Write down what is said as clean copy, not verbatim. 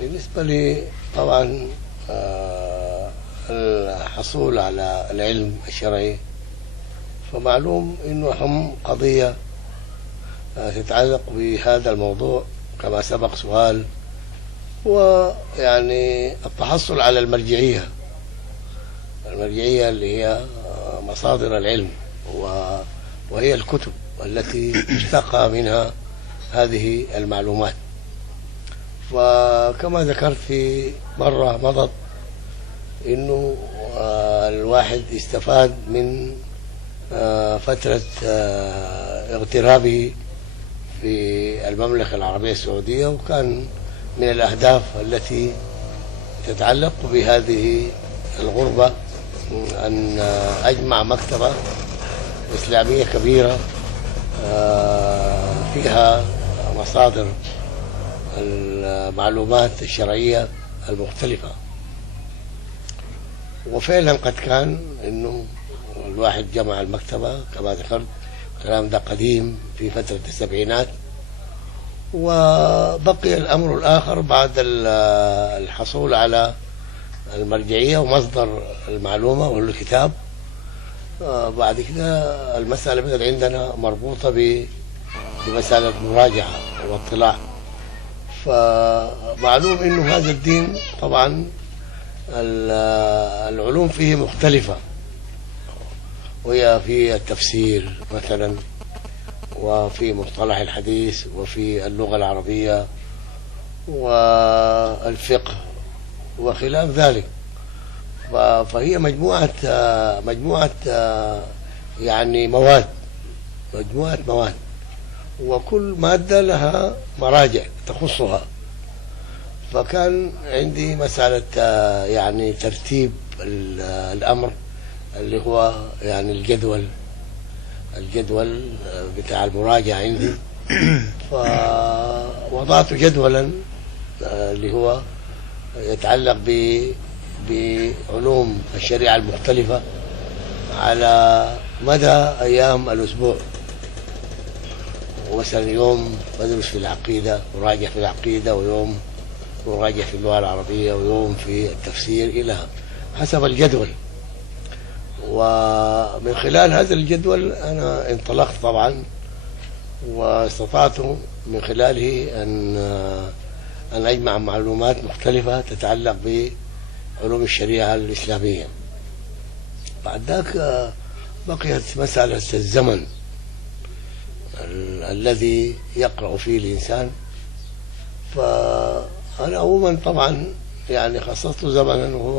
بالنسبة لي طبعا الحصول على العلم الشرعي فمعلوم انه اهم قضية تتعلق بهذا الموضوع كما سبق سؤال، ويعني التحصل على المرجعية اللي هي مصادر العلم وهي الكتب التي اشتق منها هذه المعلومات. وكما ذكرت في مرة مضت انه الواحد استفاد من فترة اغترابه في المملكة العربية السعودية، وكان من الأهداف التي تتعلق بهذه الغربة أن أجمع مكتبة إسلامية كبيرة فيها مصادر المعلومات الشرعية المختلفة. وفعلا قد كان انه الواحد جمع المكتبة كما ذكرت، الكلام ده قديم في فترة السبعينات، وبقي الأمر الآخر بعد الحصول على المرجعية ومصدر المعلومة وهو الكتاب. بعد كده المسألة بدأت عندنا مربوطة بمسألة مراجعة واطلاع. فمعلوم انه هذا الدين طبعا العلوم فيه مختلفة، وهي في التفسير مثلا، وفي مصطلح الحديث، وفي اللغة العربية، والفقه وخلاف ذلك. فهي مجموعة يعني مجموعة مواد، وكل مادة لها مراجع تخصها. فكان عندي مسألة يعني ترتيب الأمر اللي هو يعني الجدول بتاع المراجعة عندي. فوضعت جدولا اللي هو يتعلق بعلوم الشريعة المختلفة على مدى أيام الأسبوع. ومثلا يوم بدرس في العقيدة وراجع في العقيدة، ويوم وراجع في اللغة العربية، ويوم في التفسير، إلى حسب الجدول. ومن خلال هذا الجدول أنا انطلقت طبعا، واستطعت من خلاله أن أجمع معلومات مختلفة تتعلق بعلوم الشريعة الإسلامية. بعد ذاك بقيت مسألة الزمن الذي يقرأ فيه الإنسان. فأنا عموما طبعا يعني خصصت زمنا وهو